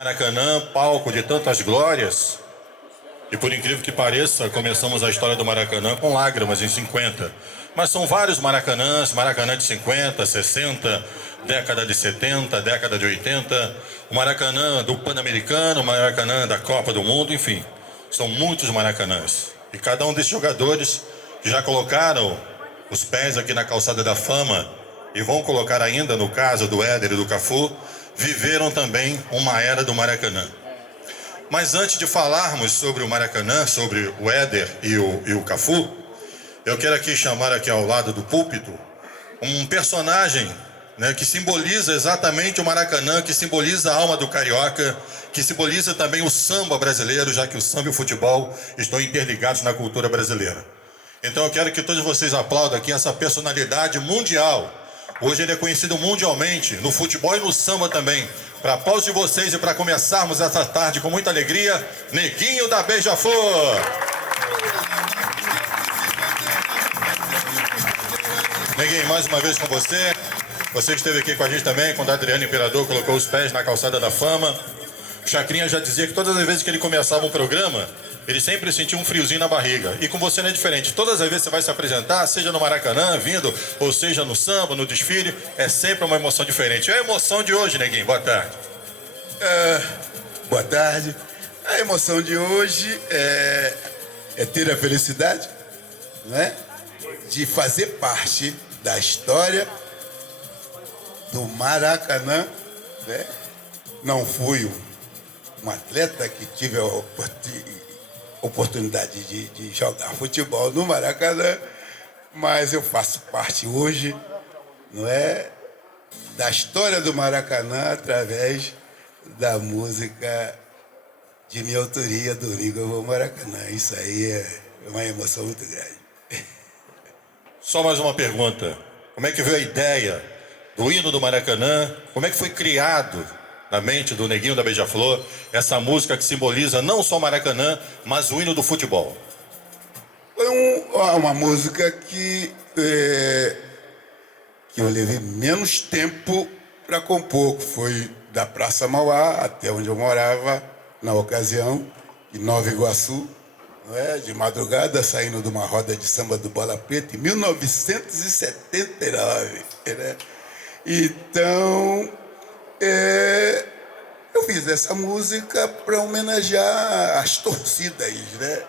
Maracanã, palco de tantas glórias, e por incrível que pareça, começamos a história do Maracanã com lágrimas em 50. Mas são vários Maracanãs, Maracanã de 50, 60, década de 70, década de 80, o Maracanã do Pan-Americano, o Maracanã da Copa do Mundo, enfim. São muitos Maracanãs. E cada um desses jogadores que já colocaram os pés aqui na calçada da fama, e vão colocar ainda, no caso do Éder e do Cafu, viveram também uma era do Maracanã. Mas antes de falarmos sobre o Maracanã, sobre o Éder e o Cafu, eu quero aqui chamar aqui ao lado do púlpito um personagem, né, que simboliza exatamente o Maracanã, que simboliza a alma do carioca, que simboliza também o samba brasileiro, já que o samba e o futebol estão interligados na cultura brasileira. Então eu quero que todos vocês aplaudam aqui essa personalidade mundial. Hoje ele é conhecido mundialmente, no futebol e no samba também. Para aplausos de vocês e para começarmos essa tarde com muita alegria, Neguinho da Beija-Flor. Neguinho, mais uma vez com você. Você esteve aqui com a gente também, quando Adriano Imperador colocou os pés na calçada da fama. O Chacrinha já dizia que todas as vezes que ele começava um programa, ele sempre sentia um friozinho na barriga. E com você não é diferente. Todas as vezes que você vai se apresentar, seja no Maracanã, vindo, ou seja no samba, no desfile, é sempre uma emoção diferente. É a emoção de hoje, Neguinho. Boa tarde. Boa tarde. A emoção de hoje é ter a felicidade, né, de fazer parte da história do Maracanã, né? Não fui um atleta que tive a oportunidade de jogar futebol no Maracanã, mas eu faço parte hoje, não é, da história do Maracanã através da música de minha autoria, Domingo Eu Vou ao Maracanã. Isso aí é uma emoção muito grande. Só mais uma pergunta. Como é que veio a ideia do hino do Maracanã? Como é que foi criado na mente do Neguinho da Beija-Flor essa música que simboliza não só o Maracanã, mas o hino do futebol? Foi uma música que eu levei menos tempo para compor. Foi da Praça Mauá até onde eu morava na ocasião, em Nova Iguaçu, não é? De madrugada, saindo de uma roda de samba do Bola Preta, em 1979. Né? Então, eu fiz essa música para homenagear as torcidas, né?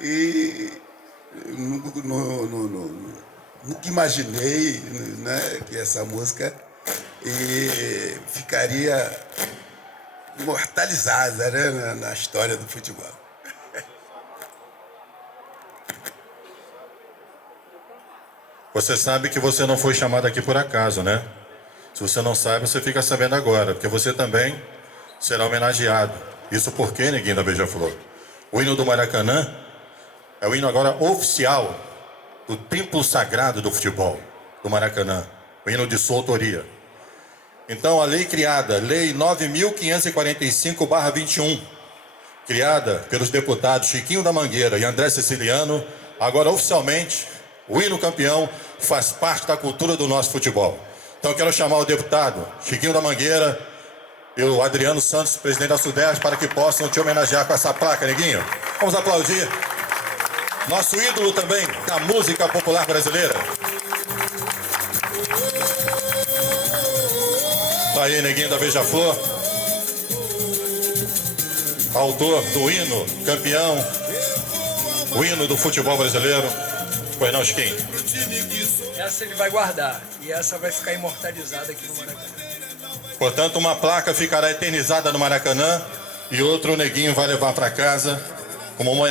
E nunca imaginei, né, que essa música ficaria imortalizada, né, na história do futebol. Você sabe que você não foi chamado aqui por acaso, né? Se você não sabe, você fica sabendo agora, porque você também será homenageado. Isso porque, Neguinho da Beija-Flor, o hino do Maracanã é o hino agora oficial do templo sagrado do futebol, do Maracanã, o hino de sua autoria. Então, a lei criada, Lei 9.545/21, criada pelos deputados Chiquinho da Mangueira e André Siciliano, agora oficialmente, o hino campeão faz parte da cultura do nosso futebol. Então, eu quero chamar o deputado Chiquinho da Mangueira e o Adriano Santos, presidente da Sudeste, para que possam te homenagear com essa placa, Neguinho. Vamos aplaudir. Nosso ídolo também da música popular brasileira. Tá aí, Neguinho da Beija-Flor, autor do hino campeão, o hino do futebol brasileiro. Pois não, Chiquinho? Essa ele vai guardar e essa vai ficar imortalizada aqui no Maracanã. Portanto, uma placa ficará eternizada no Maracanã e outro o Neguinho vai levar para casa como uma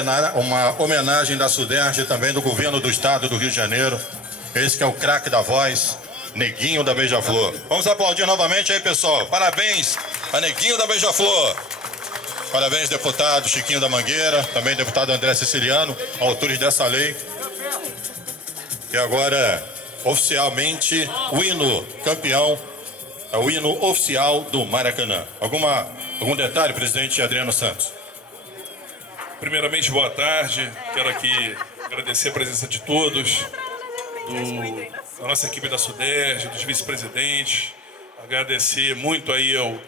homenagem da Sudeste e também do governo do estado do Rio de Janeiro. Esse que é o craque da voz, Neguinho da Beija-Flor. Vamos aplaudir novamente aí, pessoal. Parabéns a Neguinho da Beija-Flor. Parabéns, deputado Chiquinho da Mangueira, também deputado André Siciliano, autores dessa lei, que agora é oficialmente o hino campeão, é o hino oficial do Maracanã. Algum detalhe, presidente Adriano Santos? Primeiramente, boa tarde. Quero aqui agradecer a presença de todos, da nossa equipe da Sudeste, dos vice-presidentes. Agradecer muito aí ao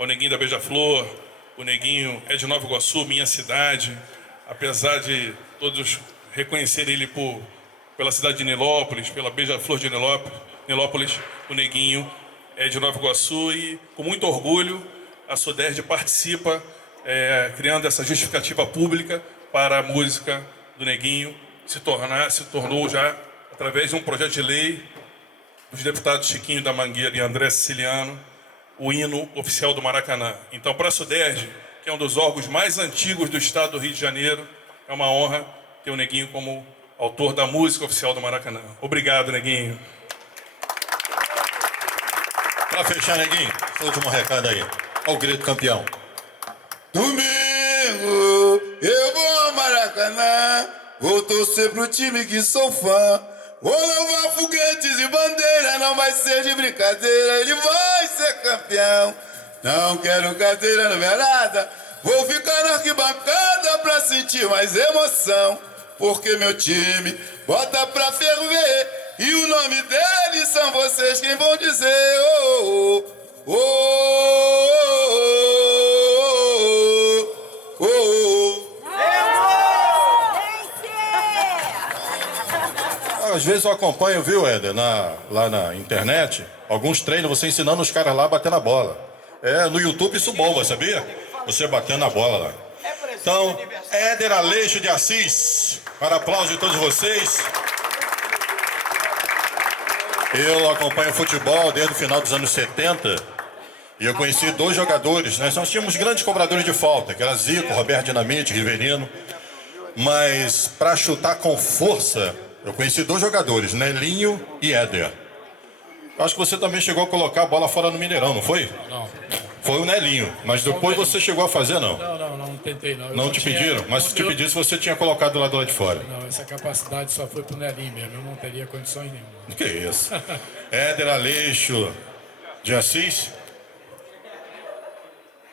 ao Neguinho da Beija-Flor. O Neguinho é de Nova Iguaçu, minha cidade. Apesar de todos reconhecerem ele pela cidade de Nilópolis, pela Beija-Flor de Nilópolis, o Neguinho é de Nova Iguaçu e, com muito orgulho, a SUDERJ participa, criando essa justificativa pública para a música do Neguinho se tornou já, através de um projeto de lei dos deputados Chiquinho da Mangueira e André Siciliano, o hino oficial do Maracanã. Então, para a SUDERJ, que é um dos órgãos mais antigos do estado do Rio de Janeiro, é uma honra ter o Neguinho como autor da música oficial do Maracanã. Obrigado, Neguinho. Para fechar, Neguinho, último recado aí. Olha o grito campeão. Domingo eu vou ao Maracanã, vou torcer pro time que sou fã. Vou levar foguetes e bandeira, não vai ser de brincadeira, ele vai ser campeão. Não quero cadeira numerada, vou ficar na arquibancada pra sentir mais emoção. Porque meu time bota pra ferver e o nome deles são vocês quem vão dizer oh, oh, oh, oh, oh. Às vezes eu acompanho, viu, Éder, lá na internet, alguns treinos, você ensinando os caras lá a bater na bola. No YouTube isso bomba, sabia? Você batendo na bola lá. Então, Éder Aleixo de Assis, para aplauso de todos vocês. Eu acompanho futebol desde o final dos anos 70 e eu conheci dois jogadores. Nós tínhamos grandes cobradores de falta, que era Zico, Roberto Dinamite, Riverino. Mas para chutar com força, eu conheci dois jogadores, Nelinho e Éder. Acho que você também chegou a colocar a bola fora no Mineirão, não foi? Não. Foi o Nelinho, mas depois você chegou a fazer, não? Não tentei não. Não te pediram? Mas se te pedisse, você tinha colocado lá do lado de fora. Não, essa capacidade só foi pro Nelinho mesmo, eu não teria condições nenhuma. Que isso? Éder Aleixo de Assis.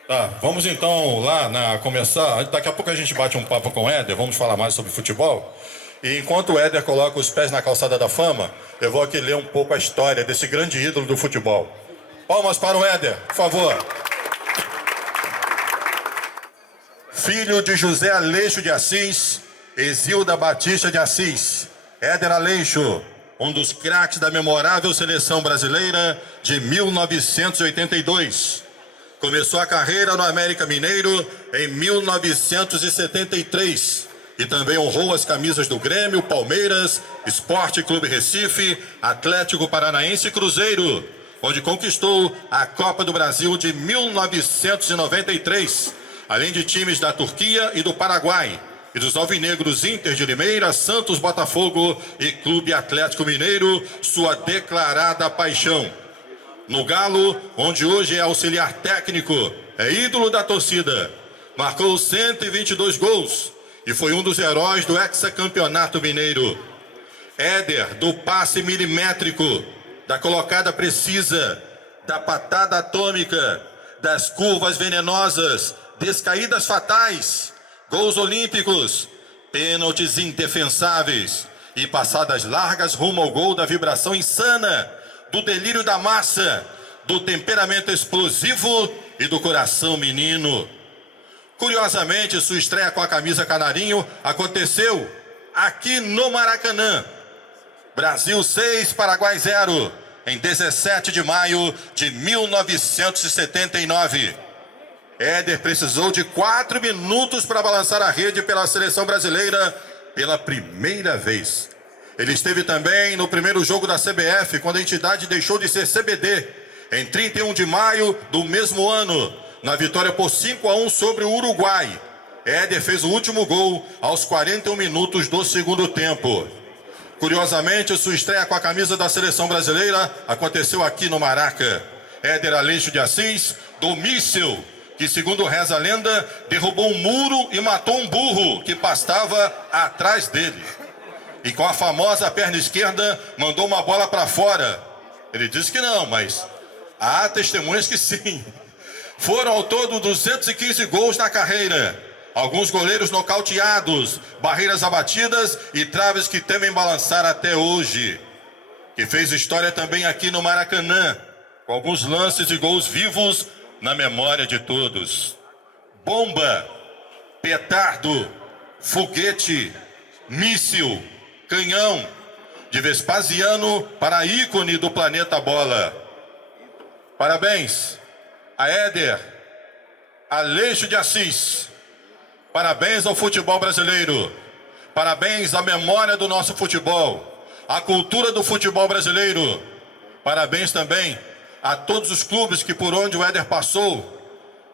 Tá, vamos então lá começar. Daqui a pouco a gente bate um papo com o Éder, vamos falar mais sobre futebol. E enquanto o Éder coloca os pés na calçada da fama, eu vou aqui ler um pouco a história desse grande ídolo do futebol. Palmas para o Éder, por favor. Filho de José Aleixo de Assis, Exilda Batista de Assis, Éder Aleixo, um dos craques da memorável seleção brasileira de 1982. Começou a carreira no América Mineiro em 1973 e também honrou as camisas do Grêmio, Palmeiras, Sport Clube Recife, Atlético Paranaense e Cruzeiro, onde conquistou a Copa do Brasil de 1993, além de times da Turquia e do Paraguai, e dos alvinegros Inter de Limeira, Santos, Botafogo e Clube Atlético Mineiro, sua declarada paixão. No Galo, onde hoje é auxiliar técnico, é ídolo da torcida, marcou 122 gols e foi um dos heróis do hexacampeonato mineiro. Éder, do passe milimétrico, da colocada precisa, da patada atômica, das curvas venenosas, descaídas fatais, gols olímpicos, pênaltis indefensáveis e passadas largas rumo ao gol da vibração insana, do delírio da massa, do temperamento explosivo e do coração menino. Curiosamente, sua estreia com a camisa canarinho aconteceu aqui no Maracanã. Brasil 6, Paraguai 0, em 17 de maio de 1979. Éder precisou de 4 minutos para balançar a rede pela seleção brasileira pela primeira vez. Ele esteve também no primeiro jogo da CBF, quando a entidade deixou de ser CBD, em 31 de maio do mesmo ano, na vitória por 5-1 sobre o Uruguai. Éder fez o último gol aos 41 minutos do segundo tempo. Curiosamente, sua estreia com a camisa da seleção brasileira aconteceu aqui no Maraca. Éder Aleixo de Assis, do míssil, que segundo reza a lenda, derrubou um muro e matou um burro que pastava atrás dele. E com a famosa perna esquerda, mandou uma bola para fora. Ele disse que não, mas há testemunhas que sim. Foram ao todo 215 gols na carreira. Alguns goleiros nocauteados, barreiras abatidas e traves que temem balançar até hoje. Que fez história também aqui no Maracanã, com alguns lances e gols vivos na memória de todos. Bomba, petardo, foguete, míssil, canhão, de Vespasiano para ícone do planeta bola. Parabéns a Éder Aleixo de Assis. Parabéns ao futebol brasileiro. Parabéns à memória do nosso futebol, à cultura do futebol brasileiro. Parabéns também a todos os clubes que por onde o Éder passou,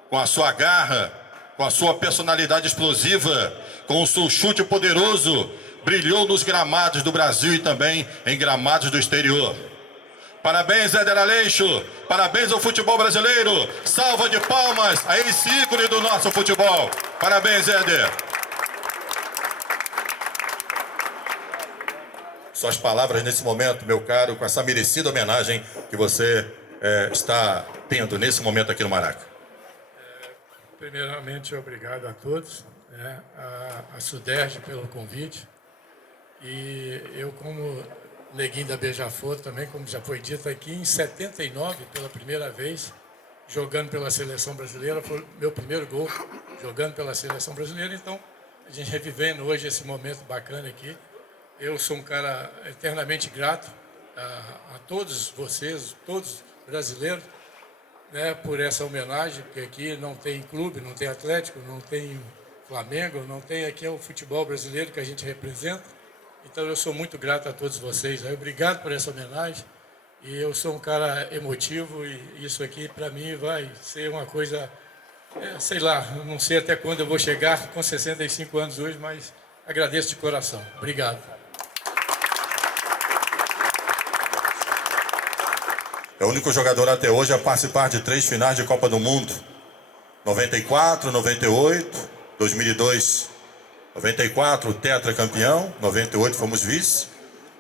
com a sua garra, com a sua personalidade explosiva, com o seu chute poderoso, brilhou nos gramados do Brasil e também em gramados do exterior. Parabéns, Éder Aleixo. Parabéns ao futebol brasileiro. Salva de palmas a esse ícone do nosso futebol. Parabéns, Éder. Suas palavras nesse momento, meu caro, com essa merecida homenagem que você está tendo nesse momento aqui no Maraca. Primeiramente, obrigado a todos, a Suderj pelo convite. E eu, como Neguinho da Beija-Flor, também, como já foi dito aqui, em 79, pela primeira vez, jogando pela Seleção Brasileira, foi meu primeiro gol jogando pela Seleção Brasileira. Então, a gente revivendo hoje esse momento bacana aqui. Eu sou um cara eternamente grato a todos vocês, todos brasileiros, né, por essa homenagem, porque aqui não tem clube, não tem Atlético, não tem Flamengo, não tem, aqui é o futebol brasileiro que a gente representa. Então eu sou muito grato a todos vocês. Obrigado por essa homenagem. E eu sou um cara emotivo e isso aqui para mim vai ser uma coisa, sei lá, não sei até quando eu vou chegar com 65 anos hoje, mas agradeço de coração. Obrigado. É o único jogador até hoje a participar de 3 finais de Copa do Mundo. 94, 98, 2002. 94, tetracampeão. 98, fomos vice.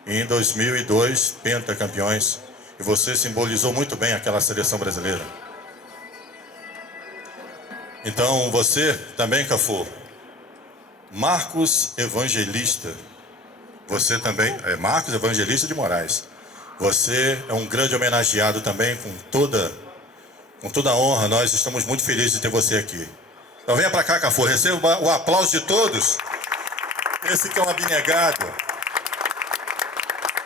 E em 2002, pentacampeões. E você simbolizou muito bem aquela seleção brasileira. Então, você também, Cafu. Marcos Evangelista. Você também é Marcos Evangelista de Moraes. Você é um grande homenageado também, com toda a honra. Nós estamos muito felizes de ter você aqui. Então venha para cá, Cafu, receba o aplauso de todos. Esse que é um abnegado.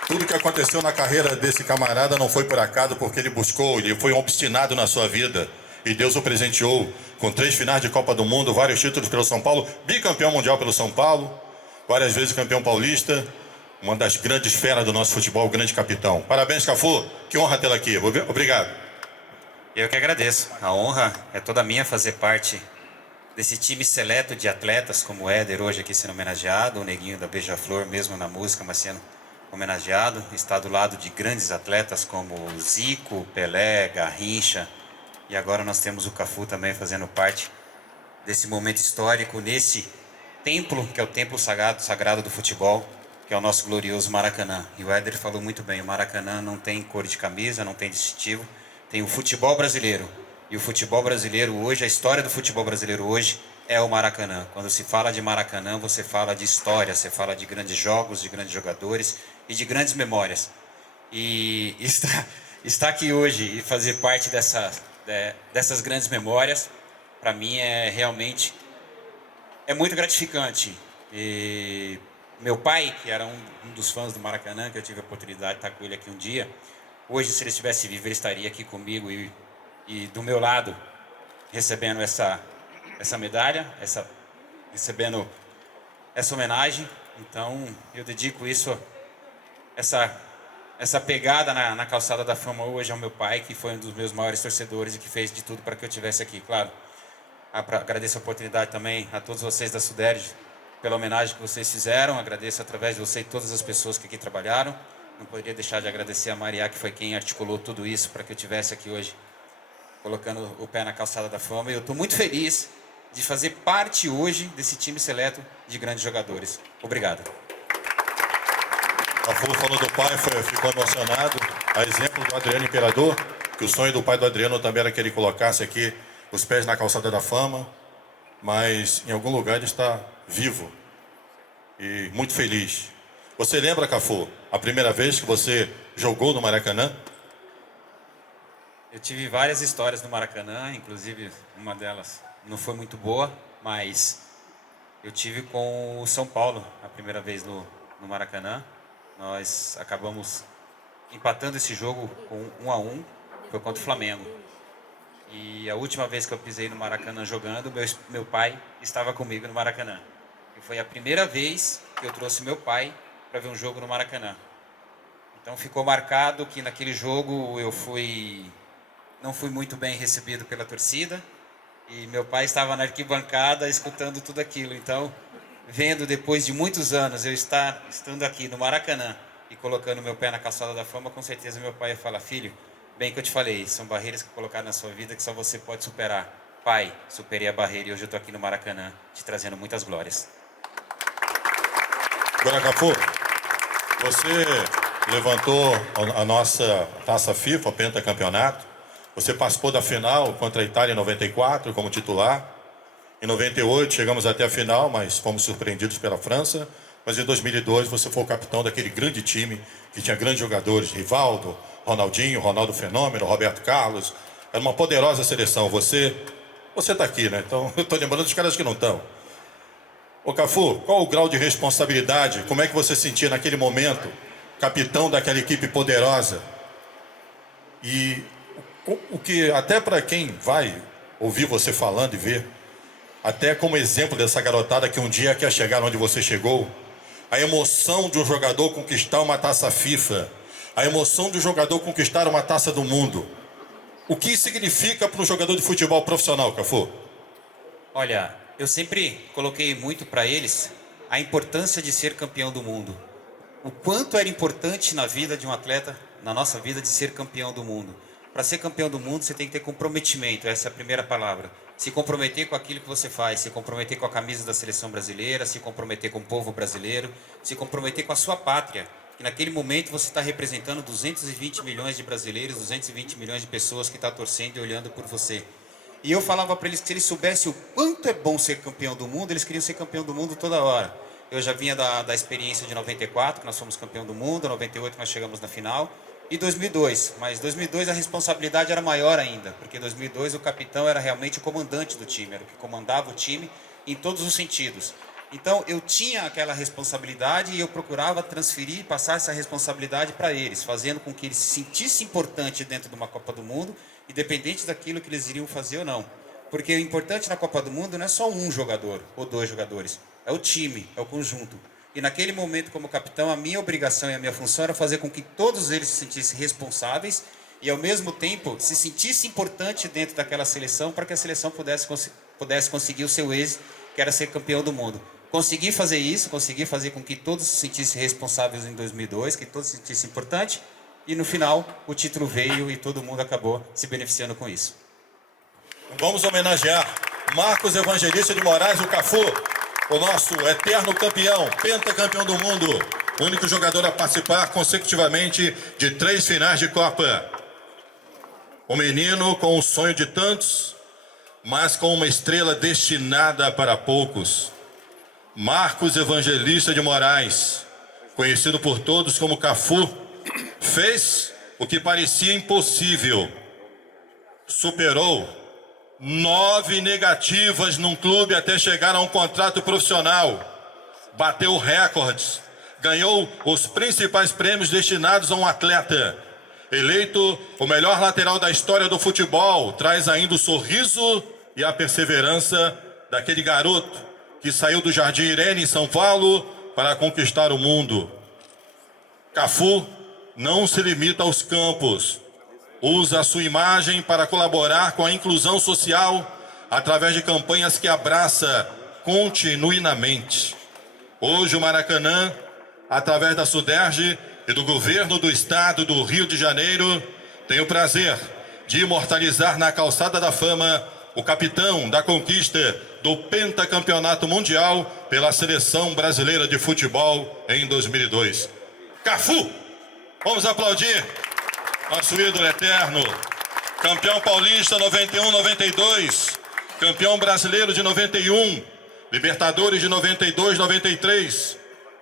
Tudo que aconteceu na carreira desse camarada não foi por acaso, porque ele buscou, ele foi um obstinado na sua vida. E Deus o presenteou com 3 finais de Copa do Mundo, vários títulos pelo São Paulo, bicampeão mundial pelo São Paulo, várias vezes campeão paulista. Uma das grandes feras do nosso futebol, o grande capitão. Parabéns, Cafu. Que honra tê-la aqui. Obrigado. Eu que agradeço. A honra é toda minha fazer parte desse time seleto de atletas, como o Éder hoje aqui sendo homenageado, o Neguinho da Beija-Flor, mesmo na música, mas sendo homenageado. Está do lado de grandes atletas como Zico, Pelé, Garrincha. E agora nós temos o Cafu também fazendo parte desse momento histórico, nesse templo, que é o templo sagrado do futebol, que é o nosso glorioso Maracanã. E o Éder falou muito bem, o Maracanã não tem cor de camisa, não tem distintivo, tem o futebol brasileiro. E o futebol brasileiro hoje, a história do futebol brasileiro hoje é o Maracanã. Quando se fala de Maracanã, você fala de história, você fala de grandes jogos, de grandes jogadores e de grandes memórias. E estar aqui hoje e fazer parte dessas grandes memórias, para mim é realmente muito gratificante. E meu pai, que era um dos fãs do Maracanã, que eu tive a oportunidade de estar com ele aqui um dia, hoje, se ele estivesse vivo, ele estaria aqui comigo e do meu lado, recebendo essa medalha, recebendo essa homenagem. Então, eu dedico essa pegada na calçada da fama hoje ao meu pai, que foi um dos meus maiores torcedores e que fez de tudo para que eu estivesse aqui. Claro, agradeço a oportunidade também a todos vocês da Suderj, pela homenagem que vocês fizeram. Agradeço através de vocês todas as pessoas que aqui trabalharam. Não poderia deixar de agradecer a Maria, que foi quem articulou tudo isso para que eu estivesse aqui hoje, colocando o pé na calçada da fama. E eu estou muito feliz de fazer parte hoje desse time seleto de grandes jogadores. Obrigado. A Fu falou do pai, ficou emocionado. A exemplo do Adriano Imperador, que o sonho do pai do Adriano também era que ele colocasse aqui os pés na calçada da fama. Mas em algum lugar ele está vivo e muito feliz. Você lembra, Cafu, a primeira vez que você jogou no Maracanã? Eu tive várias histórias no Maracanã, inclusive uma delas não foi muito boa, mas eu tive com o São Paulo a primeira vez no Maracanã. Nós acabamos empatando esse jogo com 1-1, foi contra o Flamengo. E a última vez que eu pisei no Maracanã jogando, meu pai estava comigo no Maracanã. E foi a primeira vez que eu trouxe meu pai para ver um jogo no Maracanã. Então ficou marcado que naquele jogo eu não fui muito bem recebido pela torcida. E meu pai estava na arquibancada escutando tudo aquilo. Então, vendo depois de muitos anos eu estando aqui no Maracanã e colocando meu pé na calçada da fama, com certeza meu pai ia falar: filho, bem que eu te falei, são barreiras que colocaram na sua vida que só você pode superar. Pai, superei a barreira e hoje eu estou aqui no Maracanã, te trazendo muitas glórias. Agora, Cafu, você levantou a nossa taça FIFA, o pentacampeonato. Você participou da final contra a Itália em 94 como titular. Em 98 chegamos até a final, mas fomos surpreendidos pela França. Mas em 2002 você foi o capitão daquele grande time que tinha grandes jogadores: Rivaldo, Ronaldinho, Ronaldo Fenômeno, Roberto Carlos. Era uma poderosa seleção. Você está aqui, né? Então eu estou lembrando dos caras que não estão. Ô Cafu, qual o grau de responsabilidade? Como é que você sentia naquele momento, capitão daquela equipe poderosa? E o que, até para quem vai ouvir você falando e ver, até como exemplo dessa garotada que um dia quer chegar onde você chegou, a emoção de um jogador conquistar uma taça FIFA, a emoção de um jogador conquistar uma taça do mundo. O que isso significa para um jogador de futebol profissional, Cafu? Olha, eu sempre coloquei muito para eles a importância de ser campeão do mundo. O quanto era importante na vida de um atleta, na nossa vida, de ser campeão do mundo. Para ser campeão do mundo, você tem que ter comprometimento, essa é a primeira palavra. Se comprometer com aquilo que você faz, se comprometer com a camisa da seleção brasileira, se comprometer com o povo brasileiro, se comprometer com a sua pátria. Que naquele momento você está representando 220 milhões de brasileiros, 220 milhões de pessoas que estão torcendo e olhando por você. E eu falava para eles que se eles soubessem o quanto é bom ser campeão do mundo, eles queriam ser campeão do mundo toda hora. Eu já vinha da experiência de 94, que nós fomos campeão do mundo, 98 nós chegamos na final, e 2002. Mas 2002 a responsabilidade era maior ainda, porque 2002 o capitão era realmente o comandante do time, era o que comandava o time em todos os sentidos. Então eu tinha aquela responsabilidade e eu procurava transferir e passar essa responsabilidade para eles, fazendo com que eles se sentissem importante dentro de uma Copa do Mundo, independente daquilo que eles iriam fazer ou não. Porque o importante na Copa do Mundo não é só um jogador ou dois jogadores, é o time, é o conjunto. E naquele momento, como capitão, a minha obrigação e a minha função era fazer com que todos eles se sentissem responsáveis e, ao mesmo tempo, se sentissem importante dentro daquela seleção para que a seleção pudesse conseguir o seu êxito, que era ser campeão do mundo. Consegui fazer isso, consegui fazer com que todos se sentissem responsáveis em 2002, que todos se sentissem importante, e no final o título veio e todo mundo acabou se beneficiando com isso. Vamos homenagear Marcos Evangelista de Moraes, o Cafu, o nosso eterno campeão, pentacampeão do mundo, o único jogador a participar consecutivamente de 3 finais de Copa. Um menino com o sonho de tantos, mas com uma estrela destinada para poucos. Marcos Evangelista de Moraes, conhecido por todos como Cafu, fez o que parecia impossível. Superou 9 negativas num clube até chegar a um contrato profissional. Bateu recordes, ganhou os principais prêmios destinados a um atleta. Eleito o melhor lateral da história do futebol, traz ainda o sorriso e a perseverança daquele garoto que saiu do Jardim Irene, em São Paulo, para conquistar o mundo. Cafu não se limita aos campos. Usa a sua imagem para colaborar com a inclusão social através de campanhas que abraça continuamente. Hoje o Maracanã, através da Suderge e do governo do estado do Rio de Janeiro, tem o prazer de imortalizar na calçada da fama o capitão da conquista do pentacampeonato mundial pela seleção brasileira de futebol em 2002. Cafu, vamos aplaudir nosso ídolo eterno, campeão paulista 91-92, campeão brasileiro de 91, Libertadores de 92-93,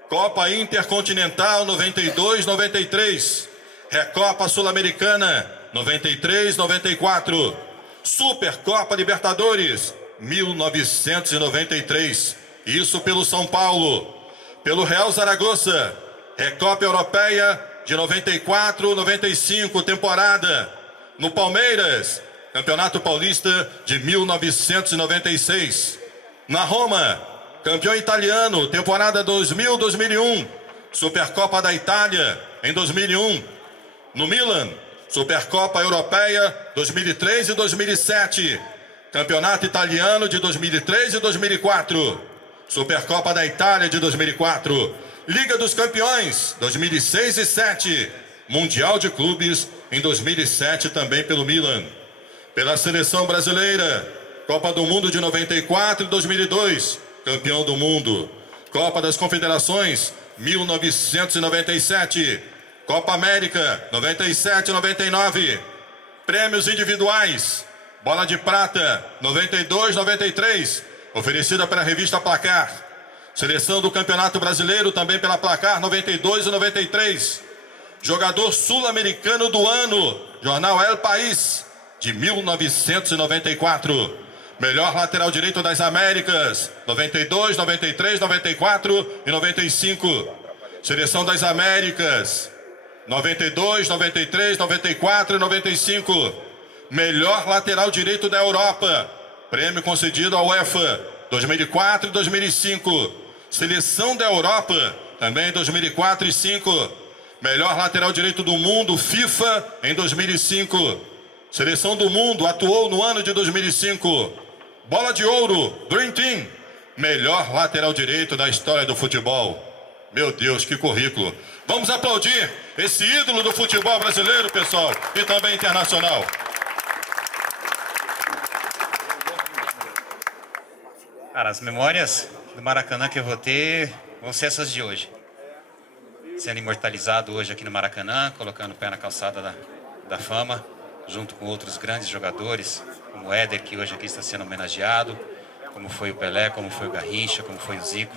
Copa Intercontinental 92-93, Recopa Sul-Americana 93, 94. Supercopa Libertadores, 1993. Isso pelo São Paulo. Pelo Real Zaragoza, Recopa Europeia de 94, 95, temporada. No Palmeiras, Campeonato Paulista de 1996. Na Roma, campeão italiano, temporada 2000, 2001. Supercopa da Itália em 2001. No Milan, Supercopa Europeia 2003 e 2007. Campeonato Italiano de 2003 e 2004. Supercopa da Itália de 2004. Liga dos Campeões 2006 e 2007. Mundial de Clubes em 2007 também pelo Milan. Pela Seleção Brasileira, Copa do Mundo de 94 e 2002. Campeão do Mundo. Copa das Confederações 1997. Copa América 97 e 99. Prêmios individuais. Bola de Prata 92, 93. Oferecida pela revista Placar. Seleção do Campeonato Brasileiro também pela Placar 92 e 93. Jogador sul-americano do ano, jornal El País, de 1994. Melhor lateral direito das Américas, 92, 93, 94 e 95. Seleção das Américas, 92, 93, 94 e 95. Melhor lateral direito da Europa. Prêmio concedido à UEFA, 2004 e 2005. Seleção da Europa, também 2004 e 2005. Melhor lateral direito do mundo, FIFA, em 2005. Seleção do mundo, atuou no ano de 2005. Bola de Ouro, Dream Team. Melhor lateral direito da história do futebol. Meu Deus, que currículo. Vamos aplaudir esse ídolo do futebol brasileiro, pessoal, e também internacional. Cara, as memórias do Maracanã que eu vou ter vão ser essas de hoje. Sendo imortalizado hoje aqui no Maracanã, colocando o pé na calçada da fama, junto com outros grandes jogadores, como o Éder, que hoje aqui está sendo homenageado, como foi o Pelé, como foi o Garrincha, como foi o Zico.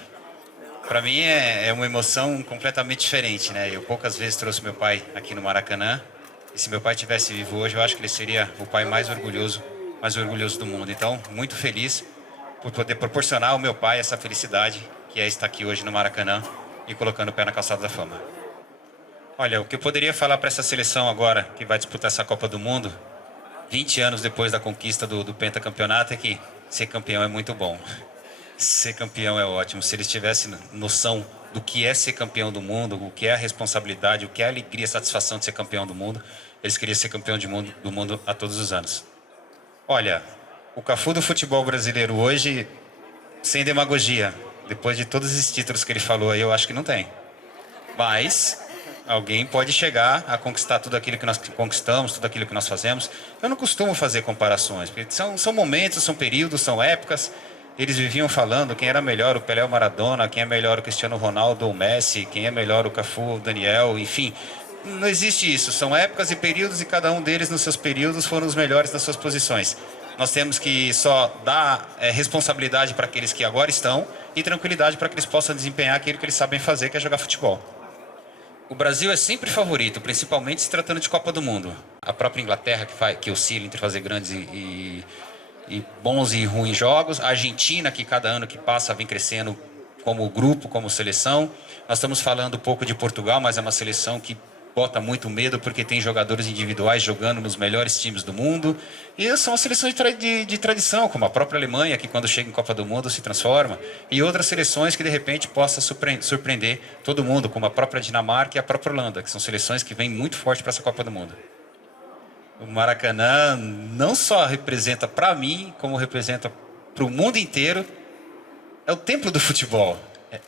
Para mim é uma emoção completamente diferente, né? Eu poucas vezes trouxe meu pai aqui no Maracanã, e se meu pai tivesse vivo hoje, eu acho que ele seria o pai mais orgulhoso do mundo. Então, muito feliz por poder proporcionar ao meu pai essa felicidade, que é estar aqui hoje no Maracanã e colocando o pé na calçada da fama. Olha, o que eu poderia falar para essa seleção agora, que vai disputar essa Copa do Mundo, 20 anos depois da conquista do pentacampeonato, é que ser campeão é muito bom. Ser campeão é ótimo. Se eles tivessem noção do que é ser campeão do mundo, o que é a responsabilidade, o que é a alegria e a satisfação de ser campeão do mundo, eles queriam ser campeão do mundo a todos os anos. Olha, o Cafu do futebol brasileiro hoje, sem demagogia, depois de todos esses títulos que ele falou aí, eu acho que não tem. Mas alguém pode chegar a conquistar tudo aquilo que nós conquistamos, tudo aquilo que nós fazemos. Eu não costumo fazer comparações, porque são momentos, são períodos, são épocas. Eles viviam falando quem era melhor, o Pelé ou o Maradona, quem é melhor o Cristiano Ronaldo ou o Messi, quem é melhor o Cafu ou o Daniel, enfim. Não existe isso, são épocas e períodos e cada um deles nos seus períodos foram os melhores nas suas posições. Nós temos que só dar responsabilidade para aqueles que agora estão e tranquilidade para que eles possam desempenhar aquilo que eles sabem fazer, que é jogar futebol. O Brasil é sempre favorito, principalmente se tratando de Copa do Mundo. A própria Inglaterra que oscila entre fazer grandes e bons e ruins jogos. A Argentina, que cada ano que passa vem crescendo como grupo, como seleção. Nós estamos falando um pouco de Portugal, mas é uma seleção que bota muito medo porque tem jogadores individuais jogando nos melhores times do mundo. E são as seleções de tradição, como a própria Alemanha, que quando chega em Copa do Mundo se transforma. E outras seleções que de repente possam surpreender todo mundo, como a própria Dinamarca e a própria Holanda, que são seleções que vêm muito forte para essa Copa do Mundo. O Maracanã não só representa para mim, como representa para o mundo inteiro. É o templo do futebol.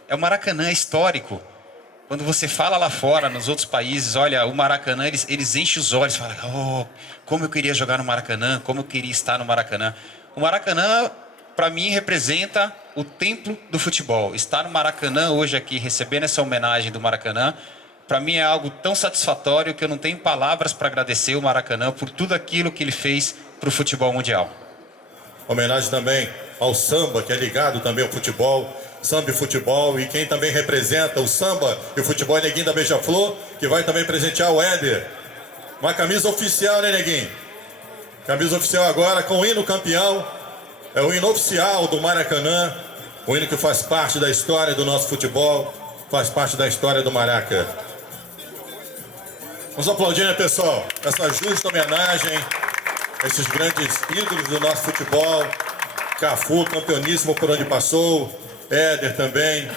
É o Maracanã histórico. Quando você fala lá fora, nos outros países, olha, o Maracanã, eles enchem os olhos, falam, oh, como eu queria jogar no Maracanã, como eu queria estar no Maracanã. O Maracanã, para mim, representa o templo do futebol. Estar no Maracanã hoje aqui, recebendo essa homenagem do Maracanã, para mim é algo tão satisfatório que eu não tenho palavras para agradecer o Maracanã por tudo aquilo que ele fez para o futebol mundial. Homenagem também ao samba, que é ligado também ao futebol, samba e futebol, e quem também representa o samba e o futebol é Neguinho da Beija-Flor, que vai também presentear o Éder. Uma camisa oficial, né, Neguinho? Camisa oficial agora com o hino campeão. É o hino oficial do Maracanã. O hino que faz parte da história do nosso futebol. Faz parte da história do Maraca. Vamos aplaudir, né, pessoal? Essa justa homenagem a esses grandes ídolos do nosso futebol. Cafu, campeoníssimo por onde passou. Éder também.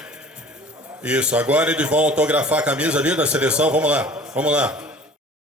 Isso, agora eles vão autografar a camisa ali da seleção. Vamos lá, vamos lá.